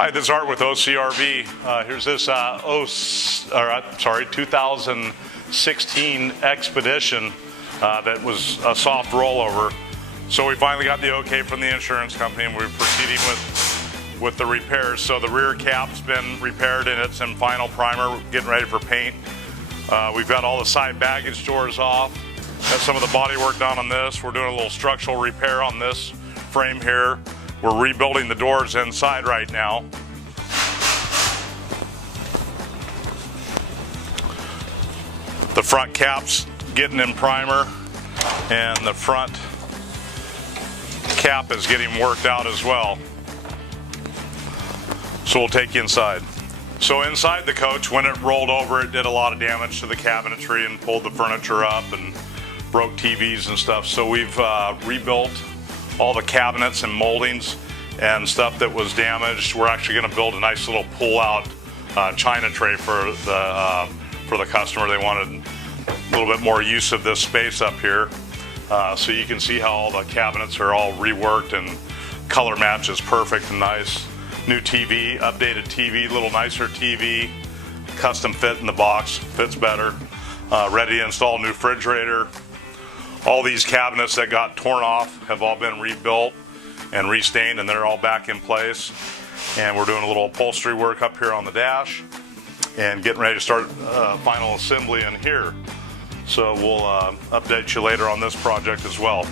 Hi, this is Art with OCRV. Here's this 2016 Expedition that was a soft rollover. So we finally got the okay from the insurance company, and we're proceeding with the repairs. So the rear cap's been repaired and it's in final primer, getting ready for paint. We've got all the side baggage doors off. Got some of the body work done on this. We're doing a little structural repair on this frame here. We're rebuilding the doors inside right now. The front cap's getting in primer, and the front cap is getting worked out as well. So we'll take you inside. So inside the coach, when it rolled over, it did a lot of damage to the cabinetry and pulled the furniture up and broke TVs and stuff. So we've rebuilt all the cabinets and moldings and stuff that was damaged. We're actually going to build a nice little pull-out china tray for the customer. They wanted a little bit more use of this space up here. So you can see how all the cabinets are all reworked and color match is perfect and nice. New TV, updated TV, little nicer TV, custom fit in the box, fits better. Ready to install new refrigerator. All these cabinets that got torn off have all been rebuilt and restained, and they're all back in place. And we're doing a little upholstery work up here on the dash and getting ready to start final assembly in here. So we'll update you later on this project as well.